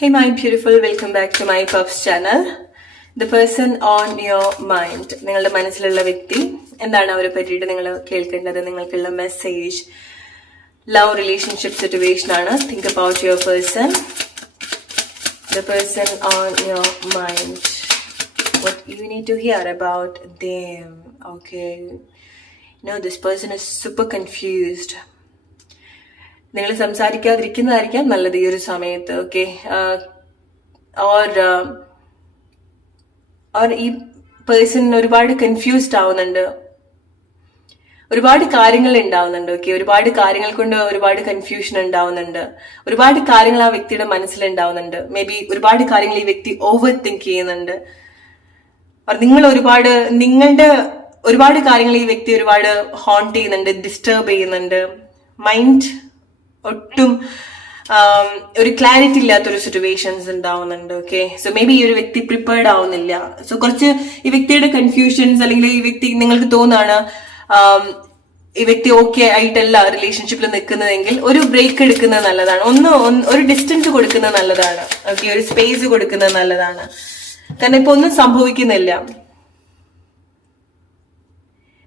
Hey my beautiful, welcome back to my Puffs channel. The person on your mind. നിങ്ങളുടെ മനസ്സിലുള്ള വ്യക്തി എന്താണ് അവരെ പറ്റിയിട്ട് നിങ്ങൾ കേൾക്കേണ്ടത്? നിങ്ങൾക്കുള്ള മെസ്സേജ് ലവ് റിലേഷൻഷിപ്പ് സിറ്റുവേഷൻ ആണ്. Think about your person. The person on your mind. What you need to hear about them. Okay. No, this person is super confused. നിങ്ങൾ സംസാരിക്കാതിരിക്കുന്നതായിരിക്കാം നല്ലത് ഈ ഒരു സമയത്ത്. ഓക്കെ, ഓർ ഈ പേഴ്സൺ ഒരുപാട് കൺഫ്യൂസ്ഡ് ആവുന്നുണ്ട്, ഒരുപാട് കാര്യങ്ങൾ ഉണ്ടാവുന്നുണ്ട്. ഓക്കെ, ഒരുപാട് കാര്യങ്ങൾ കൊണ്ട് ഒരുപാട് കൺഫ്യൂഷൻ ഉണ്ടാവുന്നുണ്ട്, ഒരുപാട് കാര്യങ്ങൾ ആ വ്യക്തിയുടെ മനസ്സിലുണ്ടാവുന്നുണ്ട്. മേ ബി ഒരുപാട് കാര്യങ്ങൾ ഈ വ്യക്തി ഓവർ തിങ്ക് ചെയ്യുന്നുണ്ട്. നിങ്ങൾ നിങ്ങളുടെ ഒരുപാട് കാര്യങ്ങൾ ഈ വ്യക്തി ഒരുപാട് ഹോണ്ട് ചെയ്യുന്നുണ്ട്, ഡിസ്റ്റർബ് ചെയ്യുന്നുണ്ട്. മൈൻഡ് ഒട്ടും ഒരു ക്ലാരിറ്റി ഇല്ലാത്തൊരു സിറ്റുവേഷൻസ് ഉണ്ടാവുന്നുണ്ട്. ഓക്കെ, സോ മേ ബി ഈ ഒരു വ്യക്തി പ്രിപ്പയർഡ് ആവുന്നില്ല. സോ കുറച്ച് ഈ വ്യക്തിയുടെ കൺഫ്യൂഷൻസ് അല്ലെങ്കിൽ ഈ വ്യക്തി നിങ്ങൾക്ക് തോന്നാണ് ഈ വ്യക്തി ഓക്കെ ആയിട്ടല്ല റിലേഷൻഷിപ്പിൽ നിൽക്കുന്നതെങ്കിൽ ഒരു ബ്രേക്ക് എടുക്കുന്നത് നല്ലതാണ്. ഒരു ഡിസ്റ്റൻസ് കൊടുക്കുന്നത് നല്ലതാണ്. ഓക്കെ, ഒരു സ്പേസ് കൊടുക്കുന്നത് നല്ലതാണ്. കാരണം ഇപ്പൊ ഒന്നും സംഭവിക്കുന്നില്ല.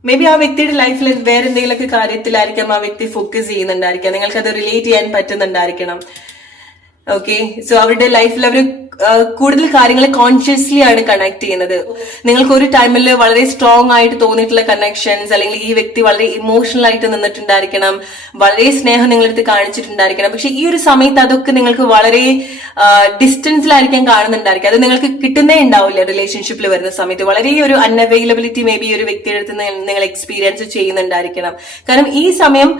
മേ ബി ആ വ്യക്തിയുടെ ലൈഫിൽ വേറെ എന്തെങ്കിലുമൊക്കെ കാര്യത്തിലായിരിക്കാം ആ വ്യക്തി ഫോക്കസ് ചെയ്യുന്നുണ്ടായിരിക്കാം. നിങ്ങൾക്ക് അത് റിലേറ്റ് ചെയ്യാൻ പറ്റുന്നുണ്ടായിരിക്കണം. ഓക്കെ, സോ അവരുടെ ലൈഫിൽ അവർ കൂടുതൽ കാര്യങ്ങൾ കോൺഷ്യസ്ലി ആണ് കണക്ട് ചെയ്യുന്നത്. നിങ്ങൾക്ക് ഒരു ടൈമിൽ വളരെ സ്ട്രോങ് ആയിട്ട് തോന്നിയിട്ടുള്ള കണക്ഷൻസ്, അല്ലെങ്കിൽ ഈ വ്യക്തി വളരെ ഇമോഷണൽ ആയിട്ട് നിന്നിട്ടുണ്ടായിരിക്കണം, വളരെ സ്നേഹം നിങ്ങളടുത്ത് കാണിച്ചിട്ടുണ്ടായിരിക്കണം. പക്ഷെ ഈ ഒരു സമയത്ത് അതൊക്കെ നിങ്ങൾക്ക് വളരെ ഡിസ്റ്റൻസിലായിരിക്കാൻ കാണുന്നുണ്ടായിരിക്കും. അത് നിങ്ങൾക്ക് കിട്ടുന്നേ ഉണ്ടാവില്ല. റിലേഷൻഷിപ്പിൽ വരുന്ന സമയത്ത് വളരെ ഒരു അൺഅവൈലബിലിറ്റി മേ ബി ഒരു വ്യക്തിയുടെ അടുത്ത് നിങ്ങൾ എക്സ്പീരിയൻസ് ചെയ്യുന്നുണ്ടായിരിക്കണം. കാരണം ഈ സമയം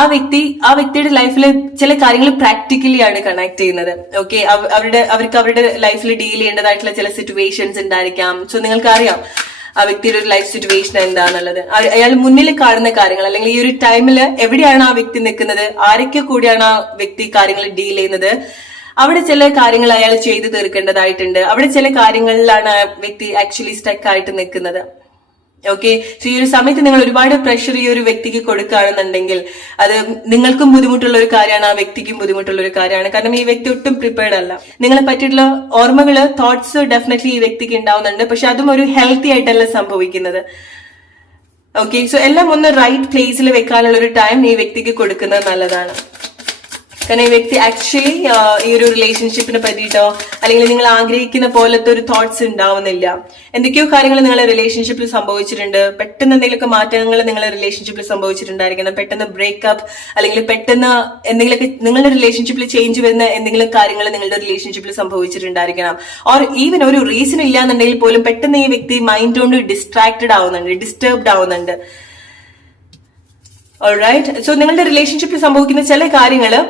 ആ വ്യക്തിയുടെ ലൈഫിൽ ചില കാര്യങ്ങൾ പ്രാക്ടിക്കലി ആണ് കണക്ട് ചെയ്യുന്നത്. ഓക്കെ, അവർക്ക് അവരുടെ ലൈഫിൽ ഡീൽ ചെയ്യേണ്ടതായിട്ടുള്ള ചില സിറ്റുവേഷൻസ് ഉണ്ടായിരിക്കാം. സോ നിങ്ങൾക്ക് അറിയാം ആ വ്യക്തിയുടെ ഒരു ലൈഫ് സിറ്റുവേഷൻ എന്താണെന്നുള്ളത്. അയാൾ മുന്നിൽ കാണുന്ന കാര്യങ്ങൾ, അല്ലെങ്കിൽ ഈ ഒരു ടൈമിൽ എവിടെയാണ് ആ വ്യക്തി നിൽക്കുന്നത്, ആരൊക്കെ കൂടിയാണ് ആ വ്യക്തി കാര്യങ്ങൾ ഡീൽ ചെയ്യുന്നത്, അവിടെ ചില കാര്യങ്ങൾ അയാൾ ചെയ്തു തീർക്കേണ്ടതായിട്ടുണ്ട്. അവിടെ ചില കാര്യങ്ങളിലാണ് ആ വ്യക്തി ആക്ച്വലി സ്റ്റക്ക് ആയിട്ട് നിൽക്കുന്നത്. ഓക്കെ, സോ ഈ ഒരു സമയത്ത് നിങ്ങൾ ഒരുപാട് പ്രഷർ ഈ ഒരു വ്യക്തിക്ക് കൊടുക്കുകയാണെന്നുണ്ടെങ്കിൽ അത് നിങ്ങൾക്കും ബുദ്ധിമുട്ടുള്ള ഒരു കാര്യമാണ്, ആ വ്യക്തിക്കും ബുദ്ധിമുട്ടുള്ള ഒരു കാര്യമാണ്. കാരണം ഈ വ്യക്തി ഒട്ടും പ്രിപ്പയർഡ് അല്ല. നിങ്ങളെ പറ്റിയിട്ടുള്ള ഓർമ്മകള്, തോട്ട്സ് ഡെഫിനറ്റ്ലി ഈ വ്യക്തിക്ക് ഉണ്ടാവുന്നുണ്ട്. പക്ഷെ അതും ഒരു ഹെൽത്തി ആയിട്ടല്ല സംഭവിക്കുന്നത്. ഓക്കെ, സോ എല്ലാം ഒന്ന് റൈറ്റ് പ്ലേസിൽ വെക്കാനുള്ള ഒരു ടൈം ഈ വ്യക്തിക്ക് കൊടുക്കുന്നത് നല്ലതാണ്. കാരണം ഈ വ്യക്തി ആക്ച്വലി ഈ ഒരു റിലേഷൻഷിപ്പിനെ പറ്റിയിട്ടോ അല്ലെങ്കിൽ നിങ്ങൾ ആഗ്രഹിക്കുന്ന പോലത്തെ ഒരു തോട്ട്സ് ഉണ്ടാവുന്നില്ല. എന്തൊക്കെയോ കാര്യങ്ങൾ നിങ്ങളെ റിലേഷൻഷിപ്പിൽ സംഭവിച്ചിട്ടുണ്ട്. പെട്ടെന്ന് എന്തെങ്കിലുമൊക്കെ മാറ്റങ്ങൾ നിങ്ങളെ റിലേഷൻഷിപ്പിൽ സംഭവിച്ചിട്ടുണ്ടായിരിക്കണം. പെട്ടെന്ന് ബ്രേക്കപ്പ് അല്ലെങ്കിൽ പെട്ടെന്ന് എന്തെങ്കിലുമൊക്കെ നിങ്ങളുടെ റിലേഷൻഷിപ്പിൽ ചേഞ്ച് വരുന്ന എന്തെങ്കിലും കാര്യങ്ങൾ നിങ്ങളുടെ റിലേഷൻഷിപ്പിൽ സംഭവിച്ചിട്ടുണ്ടായിരിക്കണം. ഓർ ഈവൻ ഒരു റീസൺ ഇല്ലാന്നുണ്ടെങ്കിൽ പോലും പെട്ടെന്ന് ഈ വ്യക്തി മൈൻഡ് കൊണ്ട് ഡിസ്ട്രാക്റ്റഡ് ആവുന്നുണ്ട്, ഡിസ്റ്റർബ്ഡ് ആവുന്നുണ്ട്. ഓൾറൈറ്റ്, സോ നിങ്ങളുടെ റിലേഷൻഷിപ്പിൽ സംഭവിക്കുന്ന ചില കാര്യങ്ങള്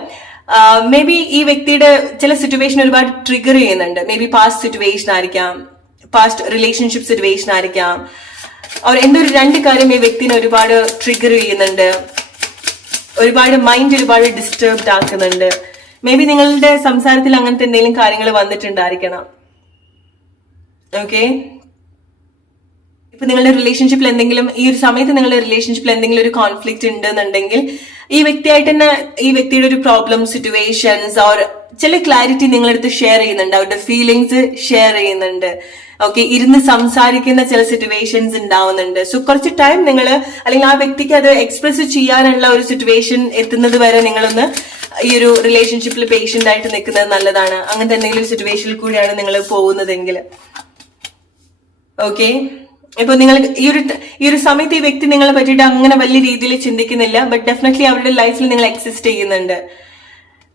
മേ ബി ഈ വ്യക്തിയുടെ ചില സിറ്റുവേഷൻ ഒരുപാട് ട്രിഗർ ചെയ്യുന്നുണ്ട്. മേ ബി പാസ്റ്റ് സിറ്റുവേഷൻ ആയിരിക്കാം, പാസ്റ്റ് റിലേഷൻഷിപ്പ് സിറ്റുവേഷൻ ആയിരിക്കാം. അവർ എന്തോ ഒരു രണ്ട് കാര്യം ഈ വ്യക്തിനെ ഒരുപാട് ട്രിഗർ ചെയ്യുന്നുണ്ട്, ഒരുപാട് മൈൻഡ് ഒരുപാട് ഡിസ്റ്റർബ്ഡ് ആക്കുന്നുണ്ട്. മേ ബി നിങ്ങളുടെ സംസാരത്തിൽ അങ്ങനത്തെ എന്തെങ്കിലും കാര്യങ്ങൾ വന്നിട്ടുണ്ടായിരിക്കണം. ഓക്കെ, ഇപ്പൊ നിങ്ങളുടെ റിലേഷൻഷിപ്പിൽ എന്തെങ്കിലും ഈ ഒരു സമയത്ത് നിങ്ങളുടെ റിലേഷൻഷിപ്പിൽ എന്തെങ്കിലും ഒരു കോൺഫ്ലിക്റ്റ് ഉണ്ടെന്നുണ്ടെങ്കിൽ ഈ വ്യക്തിയായിട്ട് തന്നെ ഈ വ്യക്തിയുടെ ഒരു പ്രോബ്ലം സിറ്റുവേഷൻസ് ഓർ ചില ക്ലാരിറ്റി നിങ്ങളടുത്ത് ഷെയർ ചെയ്യുന്നുണ്ട്, അവരുടെ ഫീലിങ്സ് ഷെയർ ചെയ്യുന്നുണ്ട്. ഓക്കെ, ഇരുന്ന് സംസാരിക്കുന്ന ചില സിറ്റുവേഷൻസ് ഉണ്ടാവുന്നുണ്ട്. സോ കുറച്ച് ടൈം നിങ്ങൾ അല്ലെങ്കിൽ ആ വ്യക്തിക്ക് അത് എക്സ്പ്രസ് ചെയ്യാനുള്ള ഒരു സിറ്റുവേഷൻ എത്തുന്നത് വരെ നിങ്ങളൊന്ന് ഈ ഒരു റിലേഷൻഷിപ്പിൽ പേഷ്യന്റ് ആയിട്ട് നിൽക്കുന്നത് നല്ലതാണ്. അങ്ങനത്തെ എന്തെങ്കിലും ഒരു സിറ്റുവേഷനിൽ കൂടിയാണ് നിങ്ങൾ പോകുന്നതെങ്കിൽ. ഓക്കെ, ഇപ്പൊ നിങ്ങൾ ഈ ഒരു സമയത്ത് ഈ വ്യക്തി നിങ്ങളെ പറ്റിയിട്ട് അങ്ങനെ വലിയ രീതിയിൽ ചിന്തിക്കുന്നില്ല. ബട്ട് ഡെഫിനറ്റ്ലി അവരുടെ ലൈഫിൽ നിങ്ങൾ എക്സിസ്റ്റ് ചെയ്യുന്നുണ്ട്.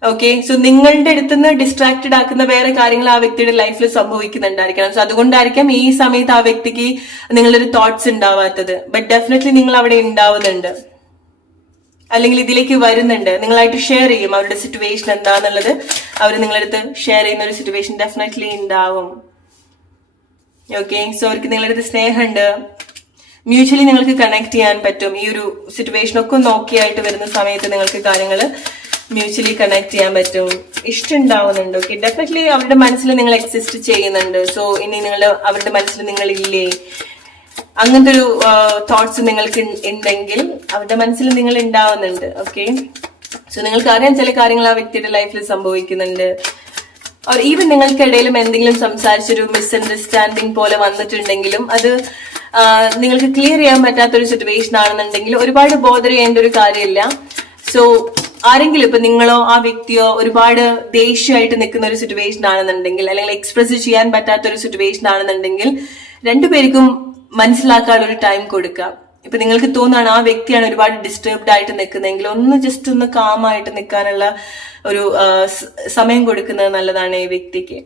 ഓക്കെ, സോ നിങ്ങളുടെ അടുത്തുനിന്ന് ഡിസ്ട്രാക്റ്റഡ് ആക്കുന്ന വേറെ കാര്യങ്ങൾ ആ വ്യക്തിയുടെ ലൈഫിൽ സംഭവിക്കുന്നുണ്ടായിരിക്കണം. സോ അതുകൊണ്ടായിരിക്കാം ഈ സമയത്ത് ആ വ്യക്തിക്ക് നിങ്ങളുടെ ഒരു തോട്ട്സ് ഉണ്ടാവാത്തത്. ബട്ട് ഡെഫിനറ്റ്ലി നിങ്ങൾ അവിടെ ഉണ്ടാവുന്നുണ്ട്, അല്ലെങ്കിൽ ഇതിലേക്ക് വരുന്നുണ്ട്. നിങ്ങളായിട്ട് ഷെയർ ചെയ്യും അവരുടെ സിറ്റുവേഷൻ എന്താന്നുള്ളത്. അവർ നിങ്ങളടുത്ത് ഷെയർ ചെയ്യുന്ന ഒരു സിറ്റുവേഷൻ ഡെഫിനറ്റ്ലി ഉണ്ടാവും. ഓക്കെ, സോ അവർക്ക് നിങ്ങളുടെ സ്നേഹമുണ്ട്, മ്യൂച്വലി നിങ്ങൾക്ക് കണക്ട് ചെയ്യാൻ പറ്റും. ഈ ഒരു സിറ്റുവേഷൻ ഒക്കെ ഓക്കെ ആയിട്ട് വരുന്ന സമയത്ത് നിങ്ങൾക്ക് കാര്യങ്ങൾ മ്യൂച്വലി കണക്ട് ചെയ്യാൻ പറ്റും. ഇഷ്ടം ഉണ്ടാവുന്നുണ്ട്. ഓക്കെ, ഡെഫിനറ്റ്ലി അവരുടെ മനസ്സിൽ നിങ്ങൾ എക്സിസ്റ്റ് ചെയ്യുന്നുണ്ട്. സോ ഇനി അവരുടെ മനസ്സിൽ നിങ്ങൾ ഇല്ലേ, അങ്ങനത്തെ ഒരു തോട്ട്സ് നിങ്ങൾക്ക് ഉണ്ടെങ്കിൽ അവരുടെ മനസ്സിൽ നിങ്ങൾ ഉണ്ടാവുന്നുണ്ട്. ഓക്കെ, സോ നിങ്ങൾക്ക് അറിയാൻ ചില കാര്യങ്ങൾ ആ വ്യക്തിയുടെ ലൈഫിൽ സംഭവിക്കുന്നുണ്ട്. ഓർ ഈവൻ നിങ്ങൾക്കിടയിലും എന്തെങ്കിലും സംസാരിച്ചൊരു മിസ്അണ്ടർസ്റ്റാൻഡിങ് പോലെ വന്നിട്ടുണ്ടെങ്കിലും അത് നിങ്ങൾക്ക് ക്ലിയർ ചെയ്യാൻ പറ്റാത്തൊരു സിറ്റുവേഷൻ ആണെന്നുണ്ടെങ്കിൽ ഒരുപാട് ബോധർ ചെയ്യേണ്ട ഒരു കാര്യമില്ല. സോ ആരെങ്കിലും ഇപ്പൊ നിങ്ങളോ ആ വ്യക്തിയോ ഒരുപാട് ദേഷ്യമായിട്ട് നിൽക്കുന്ന ഒരു സിറ്റുവേഷൻ ആണെന്നുണ്ടെങ്കിൽ, അല്ലെങ്കിൽ എക്സ്പ്രസ് ചെയ്യാൻ പറ്റാത്ത ഒരു സിറ്റുവേഷൻ ആണെന്നുണ്ടെങ്കിൽ, രണ്ടുപേർക്കും മനസ്സിലാക്കാനുള്ള ഒരു ടൈം കൊടുക്കുക. ഇപ്പൊ നിങ്ങൾക്ക് തോന്നുകയാണ് ആ വ്യക്തിയാണ് ഒരുപാട് ഡിസ്റ്റർബ്ഡ് ആയിട്ട് നിൽക്കുന്നതെങ്കിൽ ഒന്ന് ജസ്റ്റ് ഒന്ന് കാമായിട്ട് നിൽക്കാനുള്ള ഒരു സമയം കൊടുക്കുന്നത് നല്ലതാണ് ഈ വ്യക്തിക്ക്.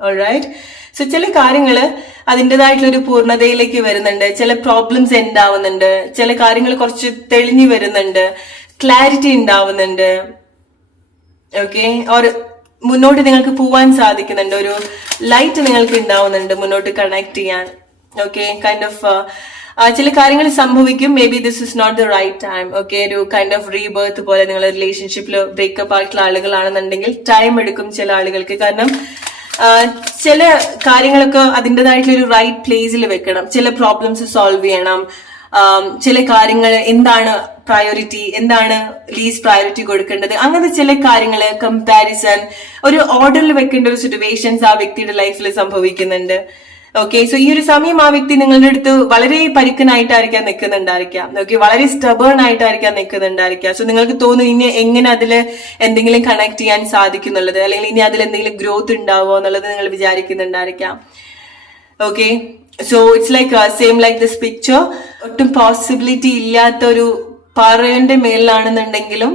ഓൾറൈറ്റ്. സോ ചില കാര്യങ്ങള് അതിൻ്റെതായിട്ടുള്ള ഒരു പൂർണ്ണതയിലേക്ക് വരുന്നുണ്ട്, ചില പ്രോബ്ലംസ് എൻഡ് ആവുന്നുണ്ട്, ചില കാര്യങ്ങൾ കുറച്ച് തെളിഞ്ഞു വരുന്നുണ്ട്, ക്ലാരിറ്റി ഉണ്ടാവുന്നുണ്ട്. ഓക്കെ, ഓർ മുന്നോട്ട് നിങ്ങൾക്ക് പോവാൻ സാധിക്കുന്നുണ്ട്, ഒരു ലൈറ്റ് നിങ്ങൾക്ക് ഉണ്ടാവുന്നുണ്ട് മുന്നോട്ട് കണക്ട് ചെയ്യാൻ. ഓക്കെ, കൈൻഡ് ഓഫ് ചില കാര്യങ്ങൾ സംഭവിക്കും. May be this is not the right time. Okay, ഒരു കൈൻഡ് ഓഫ് റീബർത്ത് പോലെ നിങ്ങൾ റിലേഷൻഷിപ്പിൽ ബ്രേക്കപ്പ് ആയിട്ടുള്ള ആളുകളാണെന്നുണ്ടെങ്കിൽ ടൈം എടുക്കും ചില ആളുകൾക്ക്. കാരണം ചില കാര്യങ്ങളൊക്കെ അതിൻ്റെതായിട്ടുള്ള ഒരു റൈറ്റ് പ്ലേസിൽ വെക്കണം, ചില പ്രോബ്ലംസ് സോൾവ് ചെയ്യണം, ചില കാര്യങ്ങൾ എന്താണ് പ്രയോറിറ്റി, എന്താണ് ലീസ്റ്റ് പ്രയോറിറ്റി കൊടുക്കേണ്ടത്, അങ്ങനത്തെ ചില കാര്യങ്ങൾ കമ്പാരിസൺ ഒരു ഓർഡറിൽ വെക്കേണ്ട ഒരു സിറ്റുവേഷൻസ് ആ വ്യക്തിയുടെ ലൈഫിൽ സംഭവിക്കുന്നുണ്ട്. ഓക്കെ, സോ ഈ ഒരു സമയം ആ വ്യക്തി നിങ്ങളുടെ അടുത്ത് വളരെ പരുക്കനായിട്ടായിരിക്കാം നിൽക്കുന്നുണ്ടായിരിക്കാം. ഓക്കെ, വളരെ സ്റ്റബേൺ ആയിട്ടായിരിക്കാം നിൽക്കുന്നുണ്ടായിരിക്കാം. സോ നിങ്ങൾക്ക് തോന്നും ഇനി എങ്ങനെ അതിൽ എന്തെങ്കിലും കണക്ട് ചെയ്യാൻ സാധിക്കുന്നുള്ളത്, അല്ലെങ്കിൽ ഇനി അതിൽ എന്തെങ്കിലും ഗ്രോത്ത് ഉണ്ടാവോ എന്നുള്ളത് നിങ്ങൾ വിചാരിക്കുന്നുണ്ടായിരിക്കാം. Okay, so it's like same like this picture. ഒട്ടും പോസിബിലിറ്റി ഇല്ലാത്ത ഒരു പാറയുടെ മേലിലാണെന്നുണ്ടെങ്കിലും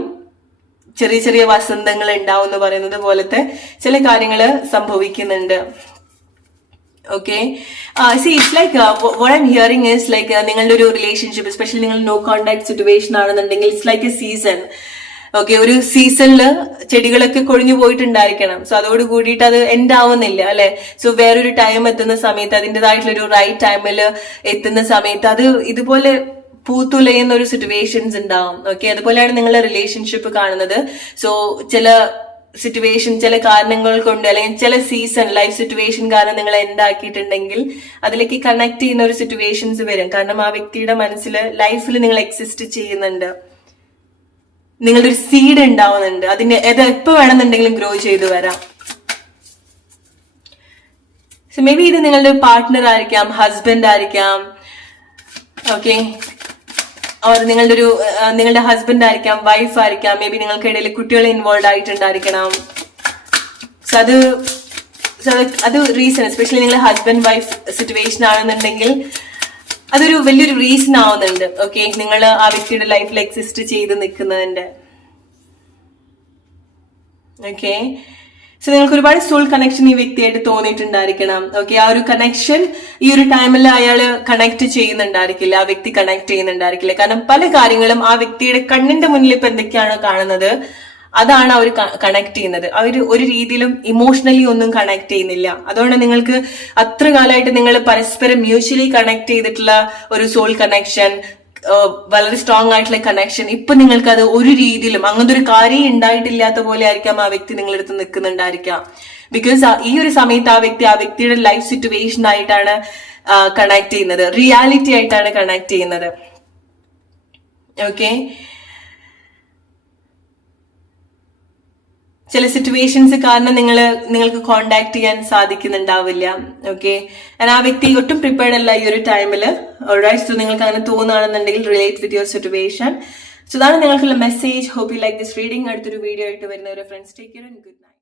ചെറിയ ചെറിയ വസന്തങ്ങൾ ഉണ്ടാവും എന്ന് പറയുന്നത് പോലത്തെ ചില കാര്യങ്ങൾ സംഭവിക്കുന്നുണ്ട്. Okay, C it's like what I M hearing is like നിങ്ങളുടെ ഒരു റിലേഷൻഷിപ്പ്, എസ്പെഷ്യലി നിങ്ങൾ നോ കോണ്ടാക്ട് സിറ്റുവേഷൻ ആണെന്നുണ്ടെങ്കിൽ it's like A season. Okay, ഒരു സീസണില് ചെടികളൊക്കെ കൊഴിഞ്ഞു പോയിട്ടുണ്ടായിരിക്കണം. സോ അതോട് കൂടിയിട്ട് അത് എൻഡ് ആവുന്നില്ല അല്ലെ. സോ വേറൊരു ടൈം എത്തുന്ന സമയത്ത്, അതിൻ്റെതായിട്ടുള്ള ഒരു റൈറ്റ് ടൈമിൽ എത്തുന്ന സമയത്ത് അത് ഇതുപോലെ പൂത്തുലയുന്ന ഒരു സിറ്റുവേഷൻസ് ഉണ്ടാവും. ഓക്കെ, അതുപോലെയാണ് നിങ്ങളുടെ റിലേഷൻഷിപ്പ് കാണുന്നത്. സോ ചില സിറ്റുവേഷൻ, ചില കാരണങ്ങൾ കൊണ്ട്, അല്ലെങ്കിൽ ചില സീസൺ ലൈഫ് സിറ്റുവേഷൻ കാരണം നിങ്ങൾ എന്താക്കിയിട്ടുണ്ടെങ്കിൽ അതിലേക്ക് കണക്ട് ചെയ്യുന്ന ഒരു സിറ്റുവേഷൻസ് വരും. കാരണം ആ വ്യക്തിയുടെ മനസ്സിൽ ലൈഫിൽ നിങ്ങൾ എക്സിസ്റ്റ് ചെയ്യുന്നുണ്ട്, നിങ്ങളുടെ ഒരു സീഡ് ഉണ്ടാവുന്നുണ്ട്, അതിന് അത് എപ്പോ വേണമെന്നുണ്ടെങ്കിലും ഗ്രോ ചെയ്തു വരാം. സോ മേ ബി ഇത് നിങ്ങളുടെ പാർട്ട്ണർ ആയിരിക്കാം, ഹസ്ബൻഡ് ആയിരിക്കാം. ഓക്കെ, ഓർ നിങ്ങളുടെ ഹസ്ബൻഡ് ആയിരിക്കാം, വൈഫ് ആയിരിക്കാം. മേ ബി നിങ്ങൾക്കിടയിൽ കുട്ടികൾ ഇൻവോൾവ് ആയിട്ടുണ്ടായിരിക്കണം. സോ അത് റീസൺ, എസ്പെഷ്യലി നിങ്ങൾ ഹസ്ബൻഡ് വൈഫ് സിറ്റുവേഷൻ ആണെന്നുണ്ടെങ്കിൽ അതൊരു വലിയൊരു റീസൺ ആവുന്നുണ്ട്. ഓക്കെ, നിങ്ങൾ ആ വ്യക്തിയുടെ ലൈഫിൽ എക്സിസ്റ്റ് ചെയ്ത് നിൽക്കുന്നതിന്റെ. ഓക്കെ, സോ നിങ്ങൾക്ക് ഒരുപാട് സോൾ കണക്ഷൻ ഈ വ്യക്തിയായിട്ട് തോന്നിയിട്ടുണ്ടായിരിക്കണം. ഓക്കെ, ആ ഒരു കണക്ഷൻ ഈ ഒരു ടൈമിൽ അയാൾ കണക്ട് ചെയ്യുന്നുണ്ടായിരിക്കില്ല, ആ വ്യക്തി കണക്ട് ചെയ്യുന്നുണ്ടായിരിക്കില്ല. കാരണം പല കാര്യങ്ങളും ആ വ്യക്തിയുടെ കണ്ണിന്റെ മുന്നിൽ ഇപ്പൊ എന്തൊക്കെയാണോ കാണുന്നത് അതാണ് അവർ കണക്ട് ചെയ്യുന്നത്. അവർ ഒരു രീതിയിലും ഇമോഷണലി ഒന്നും കണക്ട് ചെയ്യുന്നില്ല. അതുകൊണ്ട് നിങ്ങൾക്ക് അത്ര കാലമായിട്ട് നിങ്ങൾ പരസ്പരം മ്യൂച്വലി കണക്ട് ചെയ്തിട്ടുള്ള ഒരു സോൾ കണക്ഷൻ, വളരെ സ്ട്രോങ് ആയിട്ടുള്ള കണക്ഷൻ, ഇപ്പൊ നിങ്ങൾക്ക് അത് ഒരു രീതിയിലും അങ്ങനത്തെ ഒരു കാര്യം ഉണ്ടായിട്ടില്ലാത്ത പോലെ ആയിരിക്കാം ആ വ്യക്തി നിങ്ങളടുത്ത് നിൽക്കുന്നുണ്ടായിരിക്കാം. ബിക്കോസ് ഈ ഒരു സമയത്ത് ആ വ്യക്തിയുടെ ലൈഫ് സിറ്റുവേഷൻ ആയിട്ടാണ് കണക്ട് ചെയ്യുന്നത്, റിയാലിറ്റി ആയിട്ടാണ് കണക്ട് ചെയ്യുന്നത്. ഓക്കെ, ചില സിറ്റുവേഷൻസ് കാരണം നിങ്ങൾക്ക് കോണ്ടാക്ട് ചെയ്യാൻ സാധിക്കുന്നുണ്ടാവില്ല. ഓക്കെ, ആ വ്യക്തി ഒട്ടും പ്രിപ്പയർഡ് അല്ല ഈ ഒരു ടൈമിൽ. ഓൾറൈറ്റ്, സോ നിങ്ങൾക്ക് അങ്ങനെ തോന്നുകയാണെന്നുണ്ടെങ്കിൽ relate with your situation. So ഇതാണ് നിങ്ങൾക്കുള്ള message. Hope you like this reading. അടുത്തൊരു വീഡിയോ ആയിട്ട് വരുന്നവരെ friends, take care and good night.